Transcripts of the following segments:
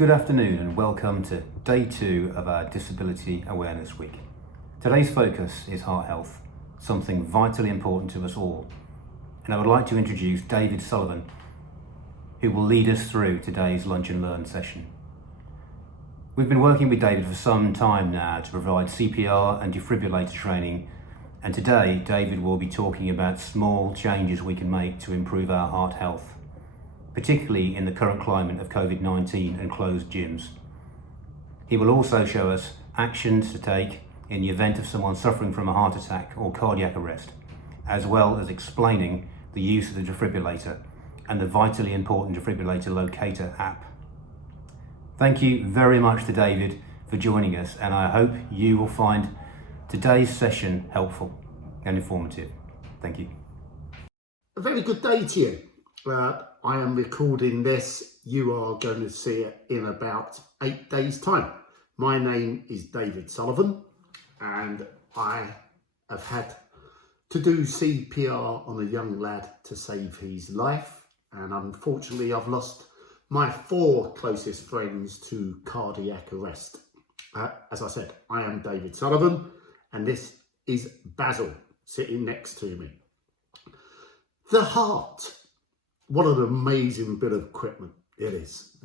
Good afternoon and welcome to day 2 of our Disability Awareness Week. Today's focus is heart health, something vitally important to us all. And I would like to introduce David Sullivan, who will lead us through today's Lunch and Learn session. We've been working with David for some time now to provide CPR and defibrillator training, and today David will be talking about small changes we can make to improve our heart health, particularly in the current climate of COVID-19 and closed gyms. He will also show us actions to take in the event of someone suffering from a heart attack or cardiac arrest, as well as explaining the use of the defibrillator and the vitally important defibrillator locator app. Thank you very much to David for joining us, and I hope you will find today's session helpful and informative. Thank you. A very good day to you. I am recording this. You are going to see it in about 8 days' time. My name is David Sullivan, and I have had to do CPR on a young lad to save his life. And unfortunately, I've lost my 4 closest friends to cardiac arrest. As I said, I am David Sullivan, and this is Basil sitting next to me. The heart. What an amazing bit of equipment it is.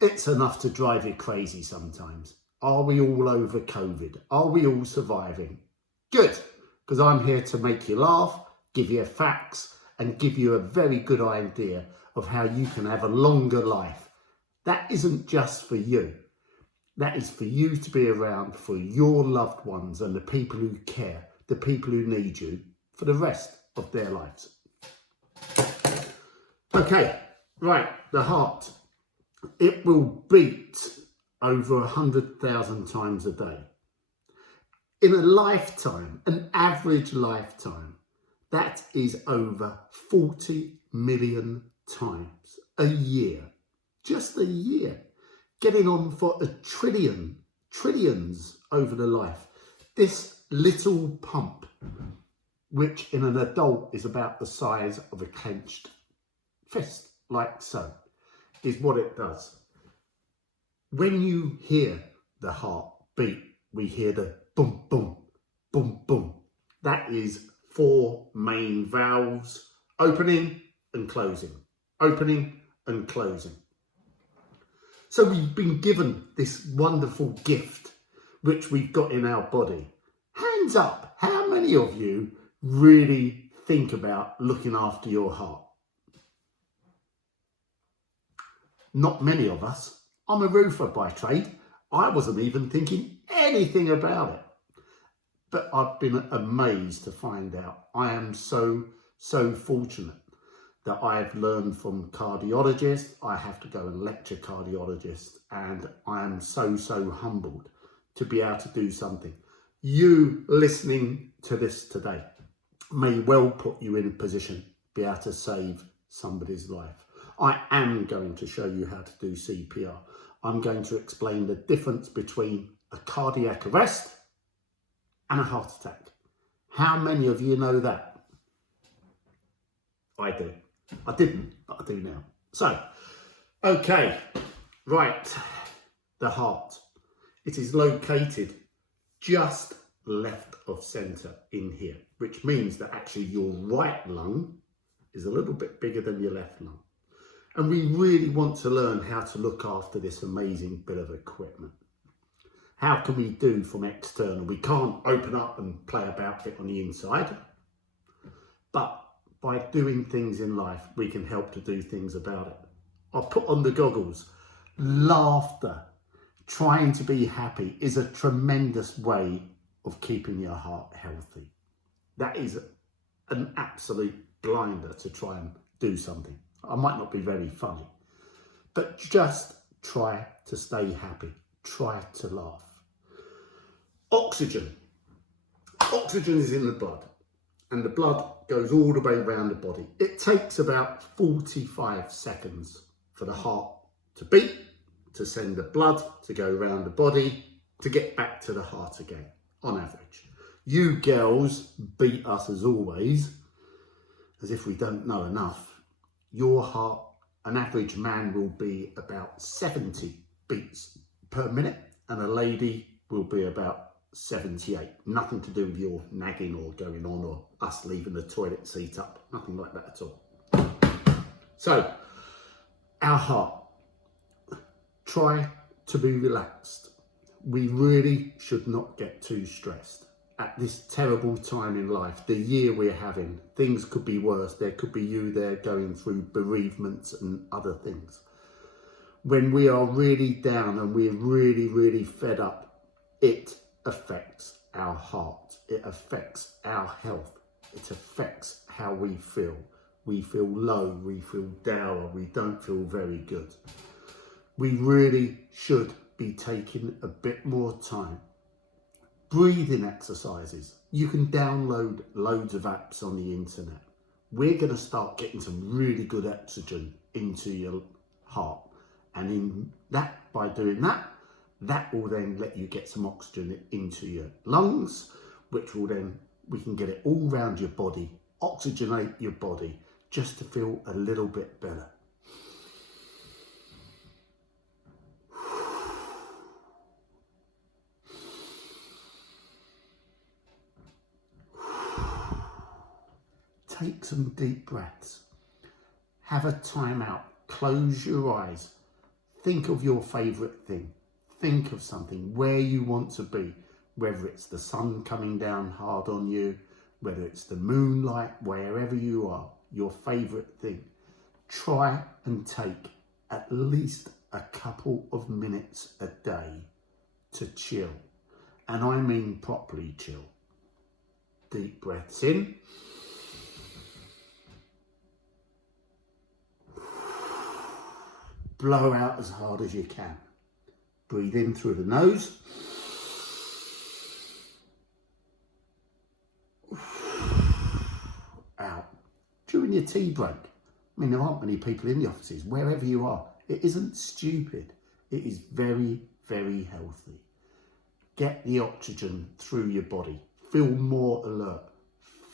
It's enough to drive you crazy sometimes. Are we all over COVID? Are we all surviving? Good, because I'm here to make you laugh, give you facts, and give you a very good idea of how you can have a longer life. That isn't just for you. That is for you to be around for your loved ones and the people who care, the people who need you, for the rest of their lives. Okay, right, the heart. It will beat over 100,000 times a day. In a lifetime, an average lifetime, that is over 40 million times a year. Just a year. Getting on for a trillions over the life. This little pump, which in an adult is about the size of a clenched fist, like so, is what it does. When you hear the heart beat, we hear the boom, boom, boom, boom. That is 4 main valves, opening and closing, opening and closing. So we've been given this wonderful gift, which we've got in our body. Hands up, how many of you really think about looking after your heart? Not many of us. I'm a roofer by trade. I wasn't even thinking anything about it. But I've been amazed to find out. I am so fortunate that I've learned from cardiologists. I have to go and lecture cardiologists, and I am so humbled to be able to do something. You listening to this today may well put you in a position to be able to save somebody's life. I am going to show you how to do CPR. I'm going to explain the difference between a cardiac arrest and a heart attack. How many of you know that? I do. I didn't, but I do now. So, okay, right, the heart. It is located just left of centre in here, which means that actually your right lung is a little bit bigger than your left lung. And we really want to learn how to look after this amazing bit of equipment. How can we do from external? We can't open up and play about it on the inside, but by doing things in life, we can help to do things about it. I'll put on the goggles. Laughter, trying to be happy is a tremendous way of keeping your heart healthy. That is an absolute blinder to try and do something. I might not be very funny, but just try to stay happy. Try to laugh. Oxygen. Oxygen is in the blood, and the blood goes all the way around the body. It takes about 45 seconds for the heart to beat, to send the blood to go around the body, to get back to the heart again, on average. You girls beat us as always, as if we don't know enough. your heart, an average man will be about 70 beats per minute, and a lady will be about 78. Nothing to do with your nagging or going on or us leaving the toilet seat up. Nothing like that at all. So, our heart. Try to be relaxed. We really should not get too stressed. At this terrible time in life, the year we're having, things could be worse. There could be you there going through bereavements and other things. When we are really down and we're really, really fed up, it affects our heart. It affects our health. It affects how we feel. We feel low, we feel dour, we don't feel very good. We really should be taking a bit more time. Breathing exercises. You can download loads of apps on the internet. We're going to start getting some really good oxygen into your heart. And in that, by doing that, that will then let you get some oxygen into your lungs, which will then, we can get it all around your body, oxygenate your body, just to feel a little bit better. Take some deep breaths. Have a time out. Close your eyes. Think of your favourite thing. Think of something where you want to be, whether it's the sun coming down hard on you, whether it's the moonlight, wherever you are, your favourite thing. Try and take at least a couple of minutes a day to chill. And I mean properly chill. Deep breaths in. Blow out as hard as you can. Breathe in through the nose. Out. During your tea break. I mean, there aren't many people in the offices. Wherever you are, it isn't stupid. It is very, very healthy. Get the oxygen through your body. Feel more alert.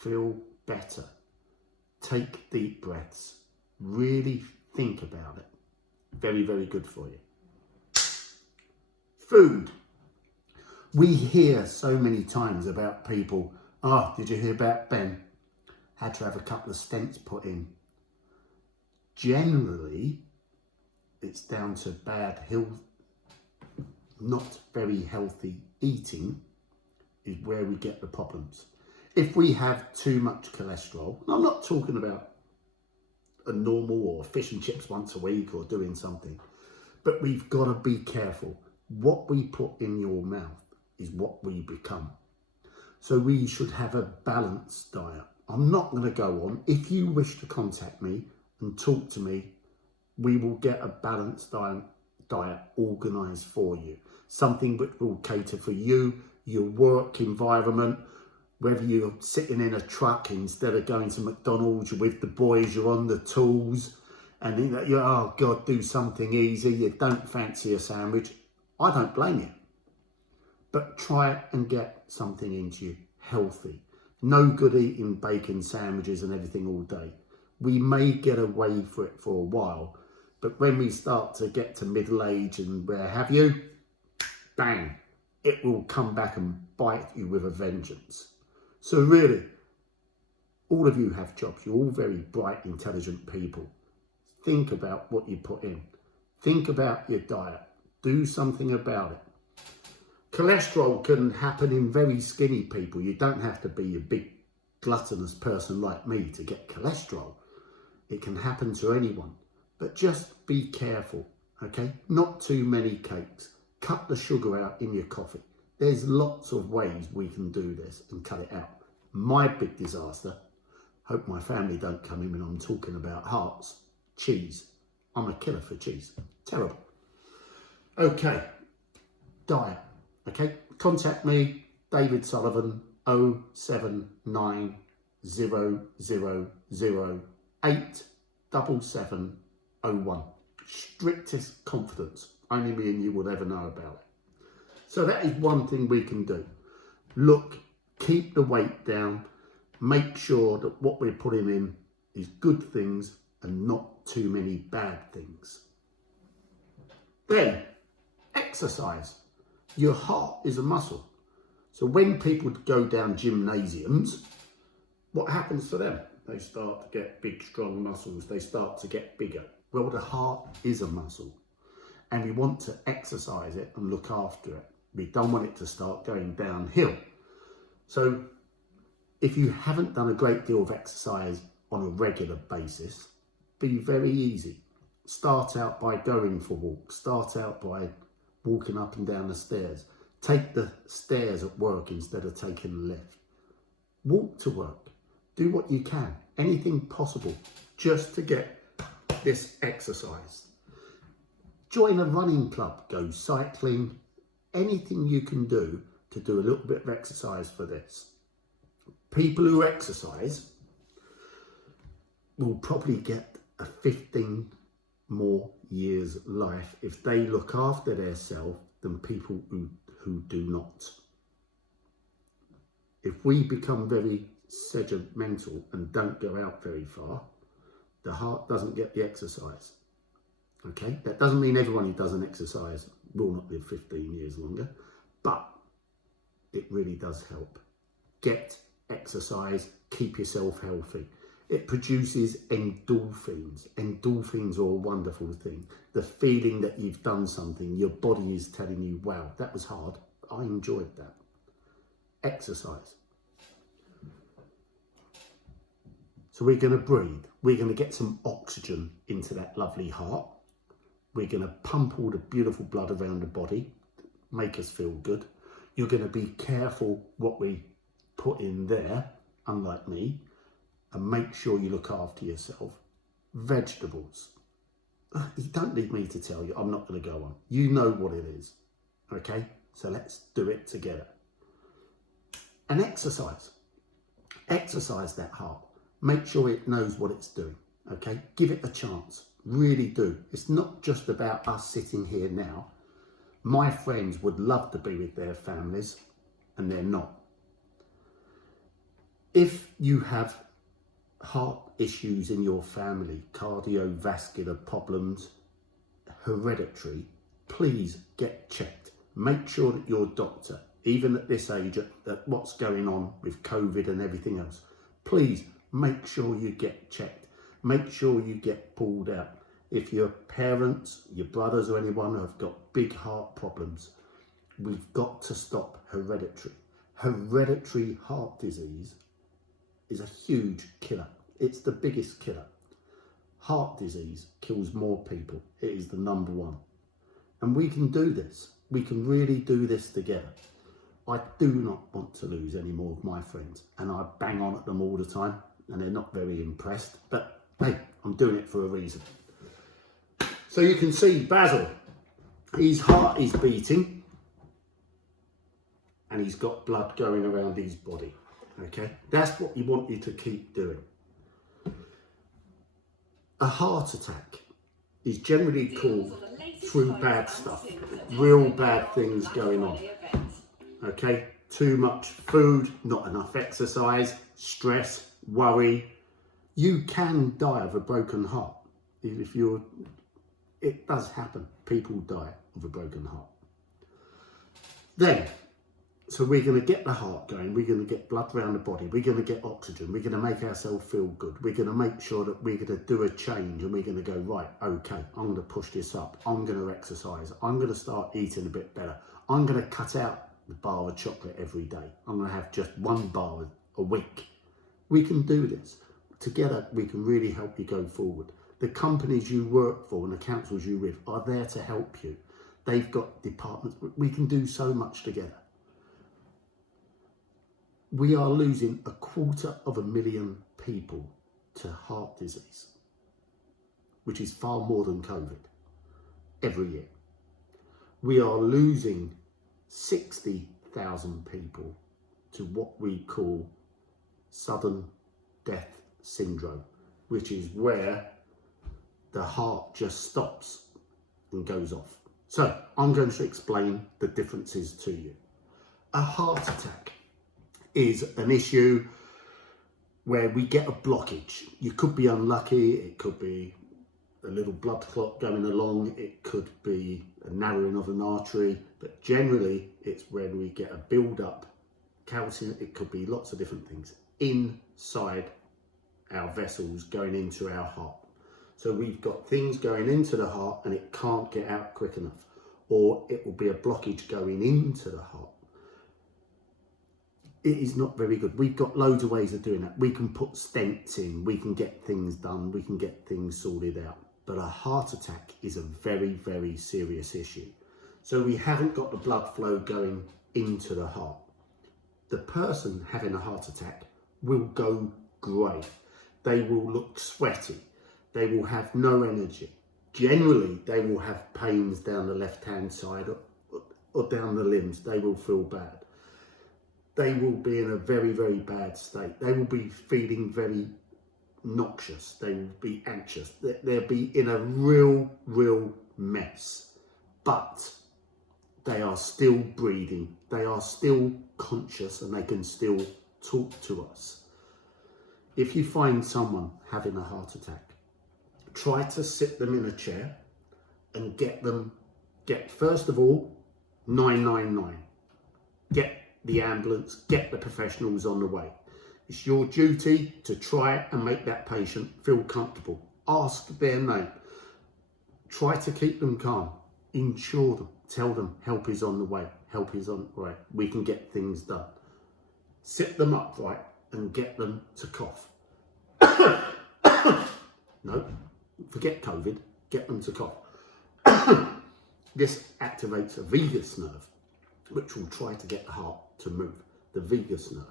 Feel better. Take deep breaths. Really think about it. Very, very good for you. Food. We hear so many times about people, did you hear about Ben? Had to have a couple of stents put in. Generally, it's down to bad health, not very healthy eating is where we get the problems. If we have too much cholesterol, and I'm not talking about a normal or fish and chips once a week or doing something, but we've got to be careful. What we put in your mouth is what we become. So we should have a balanced diet. I'm not going to go on. If you wish to contact me and talk to me, we will get a balanced diet organised for you. Something which will cater for you, your work environment, whether you're sitting in a truck instead of going to McDonald's, you're with the boys, you're on the tools, and you're, oh God, do something easy, you don't fancy a sandwich. I don't blame you. But try and get something into you healthy. No good eating bacon sandwiches and everything all day. We may get away for it for a while, but when we start to get to middle age and where have you, bang, it will come back and bite you with a vengeance. So really, all of you have jobs. You're all very bright, intelligent people. Think about what you put in. Think about your diet. Do something about it. Cholesterol can happen in very skinny people. You don't have to be a big gluttonous person like me to get cholesterol. It can happen to anyone. But just be careful, okay? Not too many cakes. Cut the sugar out in your coffee. There's lots of ways we can do this and cut it out. My big disaster, hope my family don't come in when I'm talking about hearts, cheese. I'm a killer for cheese. Terrible. Okay, diet. Okay, contact me, David Sullivan, 07900087701. Strictest confidence. Only me and you will ever know about it. So that is one thing we can do. Look, keep the weight down. Make sure that what we're putting in is good things, and not too many bad things. Then, exercise. Your heart is a muscle. So when people go down gymnasiums, what happens for them? They start to get big, strong muscles. They start to get bigger. Well, the heart is a muscle, and we want to exercise it and look after it. We don't want it to start going downhill. So if you haven't done a great deal of exercise on a regular basis, be very easy. Start out by going for walks. Start out by walking up and down the stairs. Take the stairs at work instead of taking the lift. Walk to work. Do what you can, anything possible, just to get this exercise. Join a running club, go cycling, anything you can do to do a little bit of exercise for this. People who exercise will probably get a 15 more years life if they look after themselves than people who do not. If we become very sentimental and don't go out very far, the heart doesn't get the exercise. Okay, that doesn't mean everyone who doesn't exercise will not live 15 years longer, but it really does help. Get exercise, keep yourself healthy. It produces endorphins. Endorphins are a wonderful thing. The feeling that you've done something, your body is telling you, wow, that was hard. I enjoyed that. Exercise. So we're going to breathe. We're going to get some oxygen into that lovely heart. We're going to pump all the beautiful blood around the body, make us feel good. You're going to be careful what we put in there, unlike me, and make sure you look after yourself. Vegetables. You don't need me to tell you. I'm not going to go on. You know what it is. Okay? So let's do it together. And exercise. Exercise that heart. Make sure it knows what it's doing. Okay? Give it a chance. Really do. It's not just about us sitting here now. My friends would love to be with their families, and they're not. If you have heart issues in your family, cardiovascular problems, hereditary, please get checked. Make sure that your doctor, even at this age, that what's going on with COVID and everything else, please make sure you get checked. Make sure you get pulled out. If your parents, your brothers or anyone have got big heart problems, we've got to stop hereditary. Hereditary heart disease is a huge killer. It's the biggest killer. Heart disease kills more people. It is the number one. And we can do this. We can really do this together. I do not want to lose any more of my friends, and I bang on at them all the time, and they're not very impressed, but hey, I'm doing it for a reason. So you can see Basil, his heart is beating and he's got blood going around his body. Okay, that's what we want you to keep doing. A heart attack is generally caused through bad stuff, real bad things going on. Okay, too much food, not enough exercise, stress, worry. You can die of a broken heart. It does happen. People die of a broken heart. Then, so we're going to get the heart going. We're going to get blood around the body. We're going to get oxygen. We're going to make ourselves feel good. We're going to make sure that we're going to do a change, and we're going to go, right, okay, I'm going to push this up. I'm going to exercise. I'm going to start eating a bit better. I'm going to cut out the bar of chocolate every day. I'm going to have just one bar a week. We can do this. Together, we can really help you go forward. The companies you work for and the councils you're with are there to help you. They've got departments. We can do so much together. We are losing 250,000 people to heart disease, which is far more than COVID, every year. We are losing 60,000 people to what we call sudden death syndrome, which is where the heart just stops and goes off. So I'm going to explain the differences to you. A heart attack is an issue where we get a blockage. You could be unlucky, it could be a little blood clot going along, it could be a narrowing of an artery, but generally it's when we get a build-up calcium. It could be lots of different things inside our vessels going into our heart. So we've got things going into the heart and it can't get out quick enough, or it will be a blockage going into the heart. It is not very good. We've got loads of ways of doing that. We can put stents in, we can get things done, we can get things sorted out. But a heart attack is a very, very serious issue. So we haven't got the blood flow going into the heart. The person having a heart attack will go grey. They will look sweaty. They will have no energy. Generally, they will have pains down the left-hand side or down the limbs. They will feel bad. They will be in a very, very bad state. They will be feeling very noxious. They will be anxious. They'll be in a real mess. But they are still breathing. They are still conscious and they can still talk to us. If you find someone having a heart attack, try to sit them in a chair and get first of all 999. Get the ambulance, get the professionals on the way. It's your duty to try and make that patient feel comfortable. Ask their name. Try to keep them calm. Ensure them. Tell them help is on the way. Help is on the way. We can get things done. Sit them upright and get them to cough. No, forget COVID. Get them to cough. This activates a vagus nerve, which will try to get the heart to move, the vagus nerve.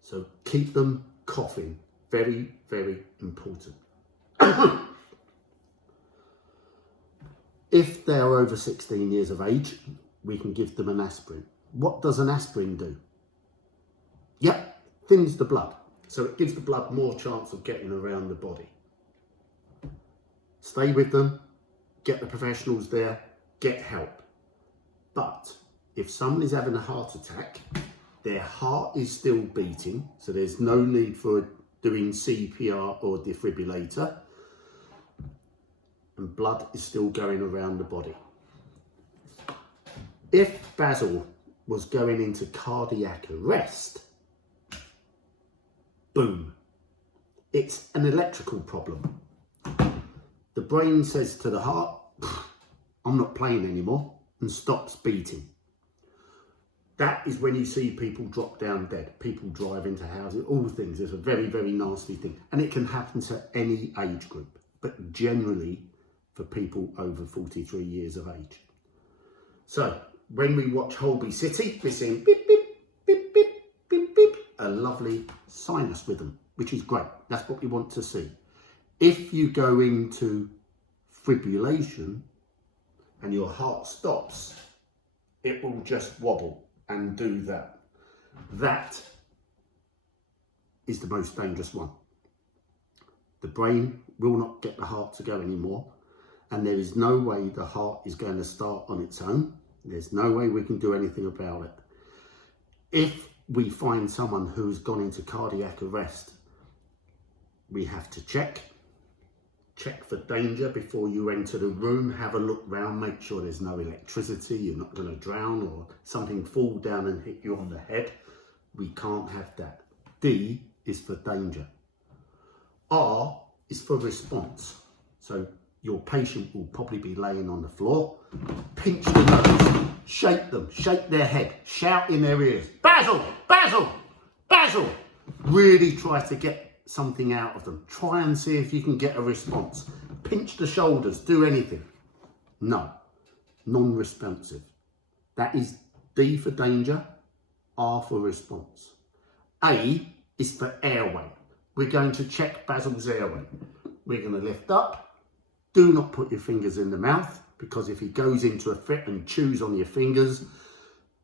So keep them coughing, very, very important. If they are over 16 years of age, we can give them an aspirin. What does an aspirin do? Yep, thins the blood. So it gives the blood more chance of getting around the body. Stay with them, get the professionals there, get help. But if someone is having a heart attack, their heart is still beating, so there's no need for doing CPR or defibrillator, and blood is still going around the body. If Basil was going into cardiac arrest, boom, it's an electrical problem. The brain says to the heart, I'm not playing anymore, and stops beating. That is when you see people drop down dead, people drive into houses, all things. It's a very, very nasty thing. And it can happen to any age group, but generally for people over 43 years of age. So when we watch Holby City, we're seeing beep, beep, beep, beep, beep, beep, a lovely sinus rhythm, which is great. That's what we want to see. If you go into fibrillation and your heart stops, it will just wobble and do that. That is the most dangerous one. The brain will not get the heart to go anymore, and there is no way the heart is going to start on its own. There's no way we can do anything about it. If we find someone who's gone into cardiac arrest, we have to check for danger before you enter the room. Have a look round, make sure there's no electricity, you're not going to drown or something fall down and hit you on the head. We can't have that. D is for danger. R is for response. So your patient will probably be laying on the floor, pinch the nose, shake them, shake their head, shout in their ears, Basil, Basil, Basil. Really try to get something out of them. Try and see if you can get a response. Pinch the shoulders, do anything. No, non-responsive. That is D for danger, R for response. A is for airway. We're going to check Basil's airway. We're going to lift up. Do not put your fingers in the mouth, because if he goes into a fit and chews on your fingers,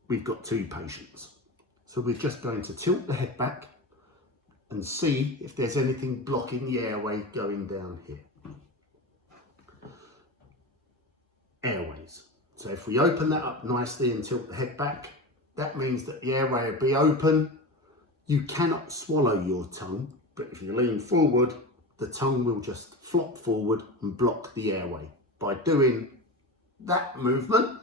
we've got two patients. So we're just going to tilt the head back and see if there's anything blocking the airway going down here. Airways. So if we open that up nicely and tilt the head back, that means that the airway will be open. You cannot swallow your tongue But if you lean forward, the tongue will just flop forward and block the airway. By doing that movement,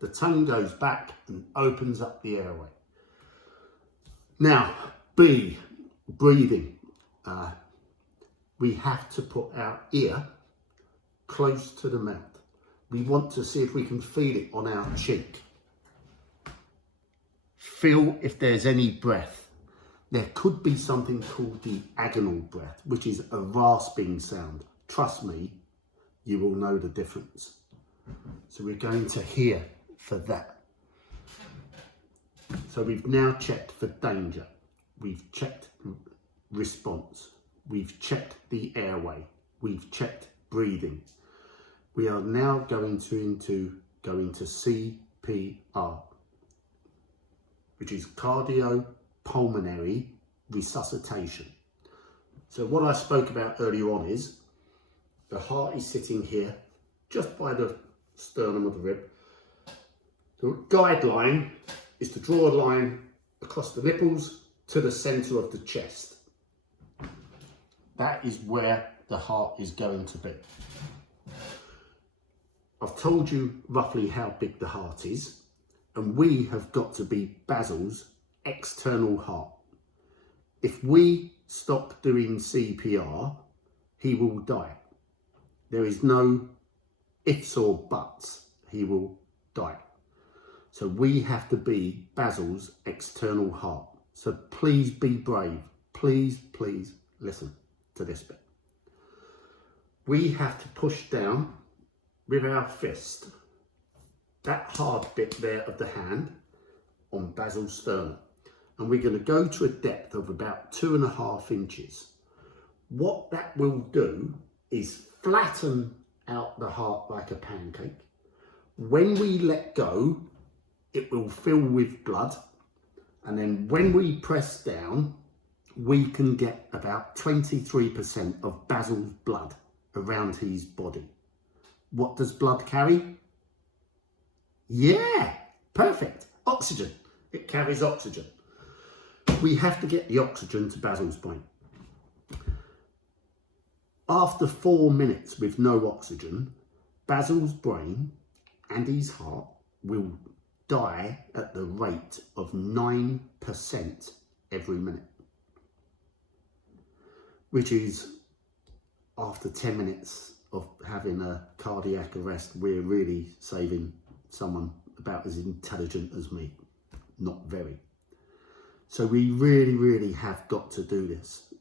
the tongue goes back and opens up the airway. Now, B, breathing. We have to put our ear close to the mouth. We want to see if we can feel it on our cheek. Feel if there's any breath. There could be something called the agonal breath, which is a rasping sound. Trust me, you will know the difference. So we're going to hear for that. So we've now checked for danger. We've checked response. We've checked the airway. We've checked breathing. We are now going to go into CPR, which is cardiopulmonary resuscitation. So what I spoke about earlier on is the heart is sitting here just by the sternum of the rib. The guideline is to draw a line across the nipples to the centre of the chest. That is where the heart is going to be. I've told you roughly how big the heart is, and we have got to be Basil's external heart. If we stop doing CPR, he will die. There is no ifs or buts. He will die. So we have to be Basil's external heart. So please be brave. Please, please listen to this bit. We have to push down with our fist, that hard bit there of the hand, on Basil's sternum. And we're going to go to a depth of about 2.5 inches. What that will do is flatten out the heart like a pancake. When we let go, it will fill with blood. And then when we press down, we can get about 23% of Basil's blood around his body. What does blood carry? Yeah, perfect. Oxygen. It carries oxygen. We have to get the oxygen to Basil's brain. After 4 minutes with no oxygen, Basil's brain and his heart will die at the rate of 9% every minute, which is, after 10 minutes of having a cardiac arrest, we're really saving someone about as intelligent as me. Not very. So we really, really have got to do this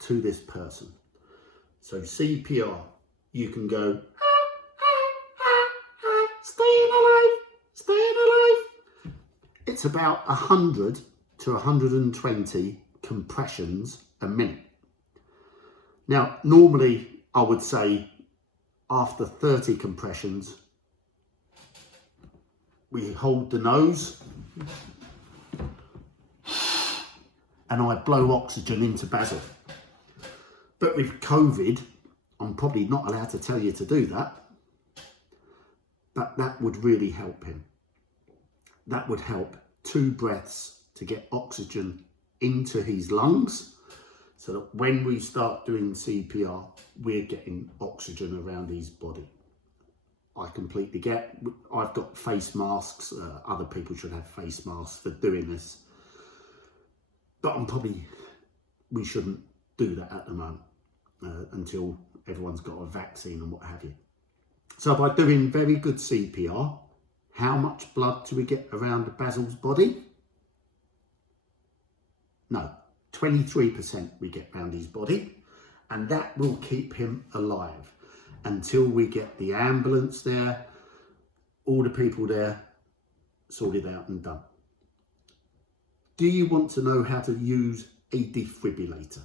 to this person. So CPR, you can go, staying alive, staying alive. It's about 100 to 120 compressions a minute. Now, normally I would say after 30 compressions, we hold the nose and I blow oxygen into Basil. But with COVID, I'm probably not allowed to tell you to do that, but that would really help him. That would help 2 breaths to get oxygen into his lungs, so that when we start doing CPR, we're getting oxygen around his body. I completely get, I've got face masks, other people should have face masks for doing this, but we shouldn't do that at the moment until everyone's got a vaccine and what have you. So by doing very good CPR, how much blood do we get around Basil's body? No, 23% we get around his body, and that will keep him alive until we get the ambulance there, all the people there sorted out and done. Do you want to know how to use a defibrillator?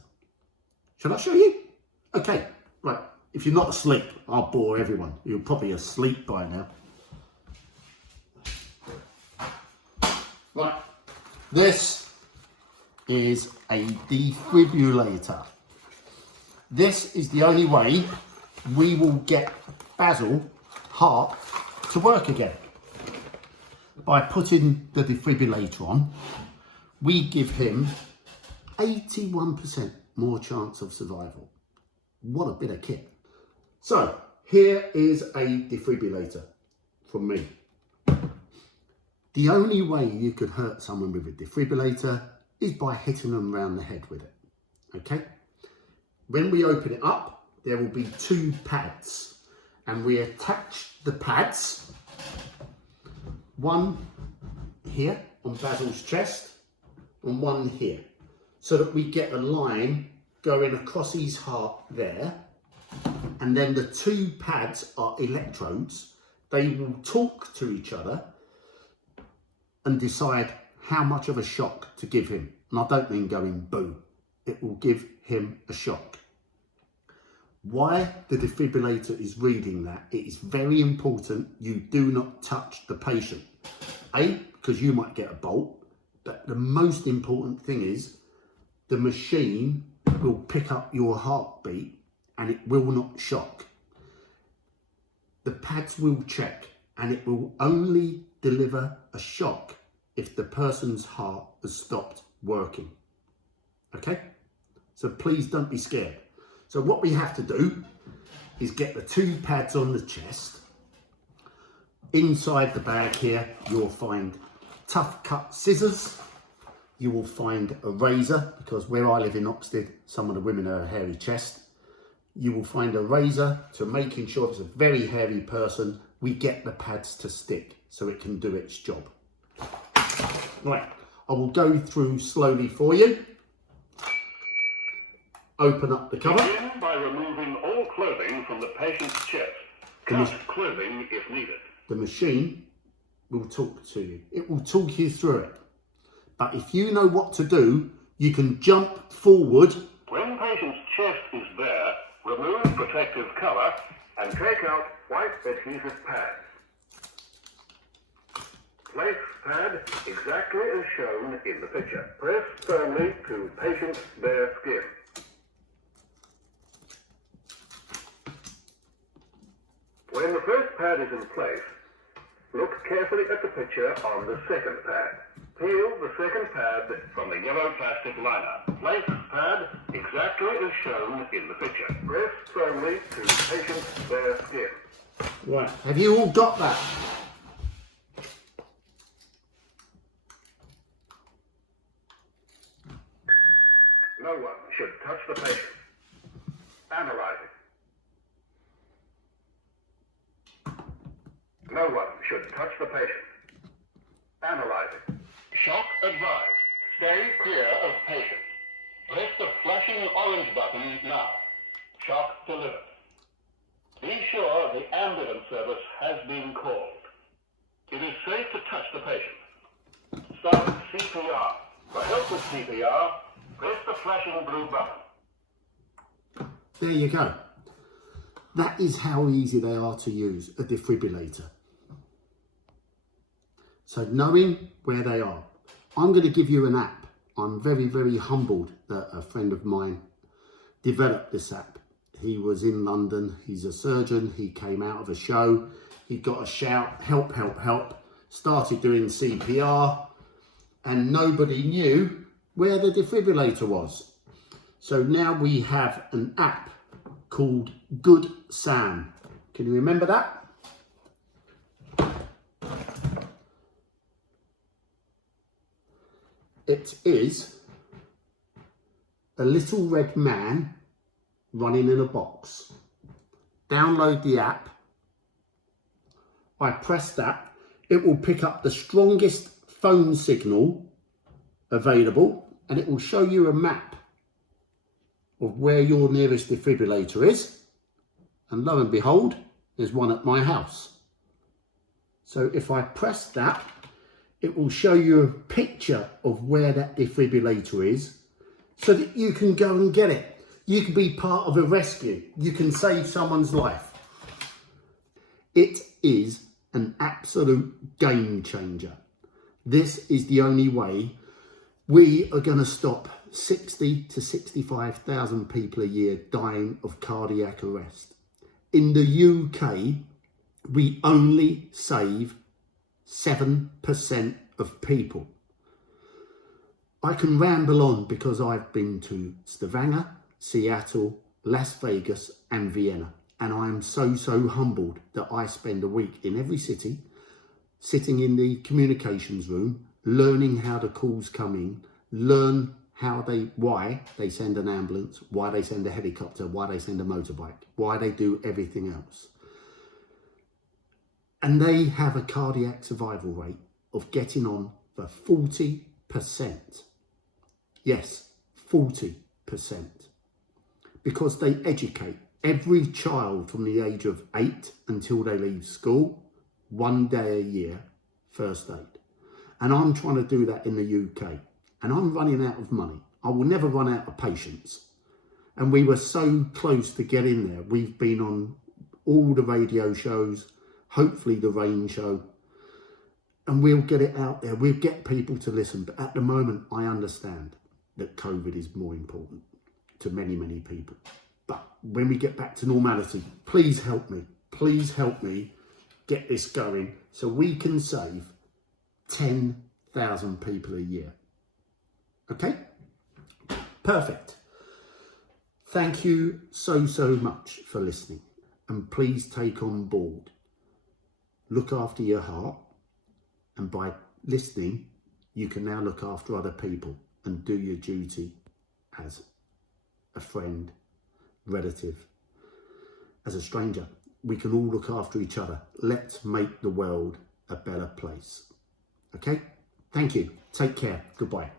Shall I show you? Okay, right. If you're not asleep, I'll bore everyone. You're probably asleep by now. Right, this is a defibrillator. This is the only way we will get Basil's heart to work again. By putting the defibrillator on, we give him 81%, more chance of survival. What a bit of kit. So here is a defibrillator from me. The only way you could hurt someone with a defibrillator is by hitting them around the head with it, okay? When we open it up, there will be 2 pads, and we attach the pads, one here on Basil's chest and one here, so that we get a line going across his heart there, and then the 2 pads are electrodes. They will talk to each other and decide how much of a shock to give him. And I don't mean going boo. It will give him a shock. Why the defibrillator is reading that, it is very important you do not touch the patient. A, because you might get a bolt, but the most important thing is the machine will pick up your heartbeat and it will not shock. The pads will check, and it will only deliver a shock if the person's heart has stopped working. Okay? So please don't be scared. So what we have to do is get the 2 pads on the chest. Inside the bag here, you'll find tough cut scissors. You will find a razor, because where I live in Oxted, some of the women are a hairy chest. You will find a razor to making sure it's a very hairy person. We get the pads to stick so it can do its job. Right, I will go through slowly for you. Open up the cover. Begin by removing all clothing from the patient's chest. Cut clothing if needed. The machine will talk to you. It will talk you through it. But if you know what to do, you can jump forward. When patient's chest is bare, remove protective cover and take out white adhesive pads. Place pad exactly as shown in the picture. Press firmly to patient's bare skin. When the first pad is in place, look carefully at the picture on the second pad. Peel the second pad from the yellow plastic liner. Place pad exactly as shown in the picture. Press firmly to patient's bare skin. Right, have you all got that? No one should touch the patient. Analyzing. No one should touch the patient. Analyzing. Shock advised. Stay clear of patient. Press the flashing orange button now. Shock delivered. Be sure the ambulance service has been called. It is safe to touch the patient. Start CPR. For help with CPR, press the flashing blue button. There you go. That is how easy they are to use, a defibrillator. So knowing where they are, I'm going to give you an app. I'm very, very humbled that a friend of mine developed this app. He was in London, he's a surgeon, he came out of a show, he got a shout, help, help, help, started doing CPR, and nobody knew where the defibrillator was. So now we have an app called Good Sam. Can you remember that? It is a little red man running in a box. Download the app. I press that. It will pick up the strongest phone signal available, and it will show you a map of where your nearest defibrillator is. And lo and behold, there's one at my house. So if I press that, it will show you a picture of where that defibrillator is so that you can go and get it. You can be part of a rescue. You can save someone's life. It is an absolute game changer. This is the only way we are going to stop 60 to 65,000 people a year dying of cardiac arrest. In the UK, we only save 7% of people. I can ramble on because I've been to Stavanger, Seattle, Las Vegas and Vienna. And I am so humbled that I spend a week in every city, sitting in the communications room, learning how the calls come in, learn why they send an ambulance, why they send a helicopter, why they send a motorbike, why they do everything else. And they have a cardiac survival rate of getting on for 40%. Yes, 40%. Because they educate every child from the age of 8 until they leave school, 1 day a year, first aid. And I'm trying to do that in the UK. And I'm running out of money. I will never run out of patients. And we were so close to getting there. We've been on all the radio shows, hopefully the Rain Show. And we'll get it out there. We'll get people to listen. But at the moment, I understand that COVID is more important to many people. But when we get back to normality, please help me. Please help me get this going so we can save 10,000 people a year. Okay? Perfect. Thank you so much for listening. And please take on board. Look after your heart. And by listening, you can now look after other people and do your duty as a friend, relative, as a stranger. We can all look after each other. Let's make the world a better place. Okay? Thank you. Take care. Goodbye.